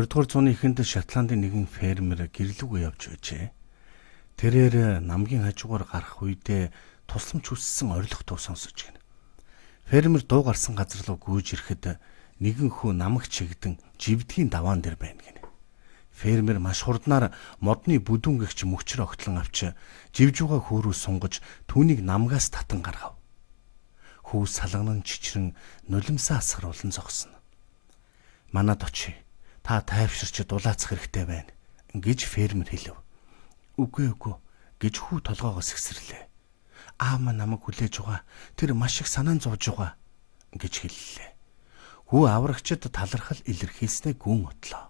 20 дугаар зууны эхэнд Шотландын нэгэн фермер гэрлүүгөө явж байжээ. Тэрээр намгийн хажуугаар гарах үедээ тусламж хүссэн орилох дуу сонсож гинэ. Фермер дуу гарсан газар руу гүйж ирэхэд нэгэн хүү намаг чигдэн живдгийн даваан дээр байна гинэ. Фермер маш хурднаар модны бүдүүнгэгч мөчрө огтлон авч живжууга хөөрөө сунгаж түүнийг намгаас татан гаргав. Хүү салганан чичрэн нулимсаа асгаруулан зогсно. Манад очие. Та тайвширч дулаацах хэрэгтэй байна гэж фермер хэлв. Үгүй гэж хүү толгоогоос ихсэрлээ. Аав маань намайг хүлээж байгаа. Тэр маш их санаан зовж байгаа гэж хэллээ. Хүү аврагчид талархал илэрхийлснээ гүн отлоо.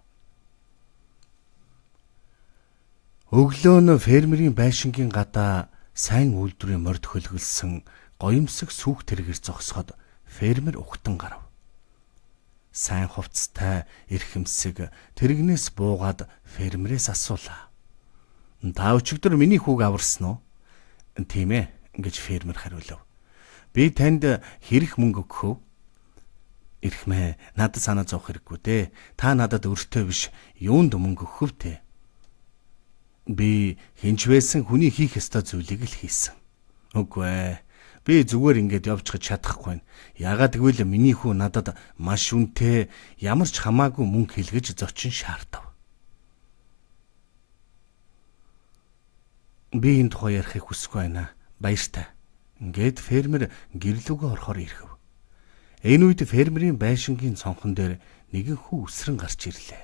Өглөө нь фермерийн байшингийн гадаа сайн үйлдвэрийн морд хөлгөлсөн гоёмсог сүх тэрэгэр зогсоход фермер ухтан гарав. Сайн хувцастай эрхэмсэг тэрэгнээс буугаад фермерээс асуулаа. Та өчигдөр миний хүүг аварсан уу? Тийм ээ гэж фермер хариулав. Би танд хэрэг мөнгө өгөх үү? Эрхмээ, надад санаа зовох хэрэггүй дээ. Та надад өртөө биш, юунд мөнгө өгөх вэ? Би хинч байсан хүний хийх ёстой зүйлийг л хийсэн. Үгүй ээ. Би зүгээр ингээд явж чадахгүй байна. Яагаад гэвэл миний хүү надад маш үнэтэй ямар ч хамаагүй мөнгө хэлгэж зочин шаардав. Би энэ тухай ярихыг хүсэхгүй байна. Баяртай. Ингээд фермер гэрлүүгөө орохоор ирэв. Энэ үед фермерийн байшингийн цонхон дээр нэгэн хүү үсрэн гарч ирлээ.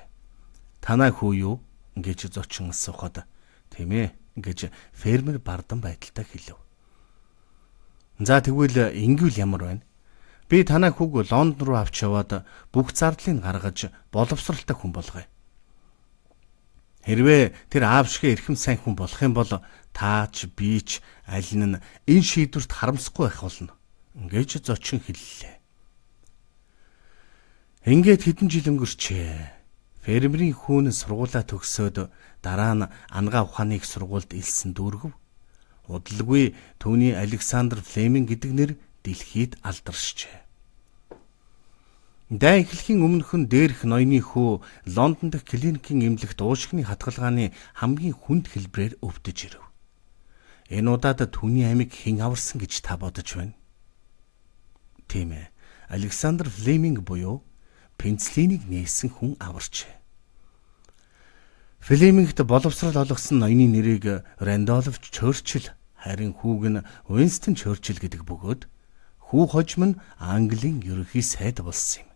Танай хүү юу? Гэж зочин асуухад тийм ээ гэж фермер бардан байдалтай хэлв. За тэгвэл ингэвэл ямар байна? Би танай хүүг Лондон руу авч яваад бүх зардлыг гаргаж боловсралтай хүн болгоё. Хэрвээ тэр аав шиг эрхэм сайн хүн болох юм бол таач бич аль нь энэ шийдвэрт харамсахгүй байх болно гэж зочин хэллээ. Ингээд хэдэн жил өнгөрчээ. Фермерийн хүүн сургуулаа төгсөөд дараа нь ангаа ухааны их сургуульд илсэн дүүргэв. Удалгүй түүний Александр Флеминг гэдэг нэр дэлхийд алдаршжээ. Дай эхлэхийн өмнөхөн дээрх ноёны хүү Лондон дахь клиникийн эмнэлэгт уушгины хатгалгааны хамгийн хүнд хэлбэрээр өвдөж ирэв. Энэ удаад түүний амийг хэн аварсан гэж та бодож байна? Тийм ээ. Александр Флеминг буюу пенцлинийг нээсэн хүн аварчээ. Флемингт боловсрал олгосон ноёны нэрийг Рэндольф Чорчил, харин хүүг нь Уинстон Чорчил гэдэг бөгөөд хүү хожим нь Английн ерөнхий сайд болсон юм.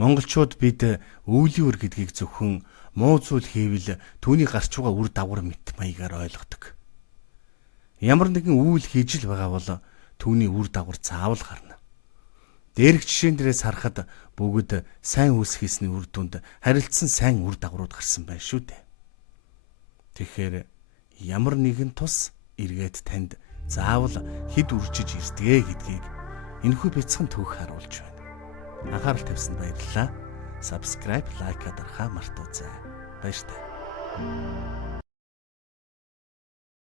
Монголчууд бид өвлийн үр гэдгийг зөвхөн муу зүйл хийвэл түүний гарч байгаа үр дагавар мэт маягаар ойлгодог. Ямар нэгэн үйл хийж л байгаа бол түүний үр дагавар заавал гарна. Дээрх жишээн дээрээс харахад бүгд сайн үйлс хийсний үр дүнд харилцсан сайн үр дагаврууд гарсан байна шүү дээ. Тэгэхээр ямар нэгэн тус эргээд танд заавал хэд үржиж ирдгээ гэдгийг энэхүү бяцхан түүх харуулж байна. Анхаарал тавьсанд баярлалаа. Subscribe, like дарахаа мартаоцай. Баяртай.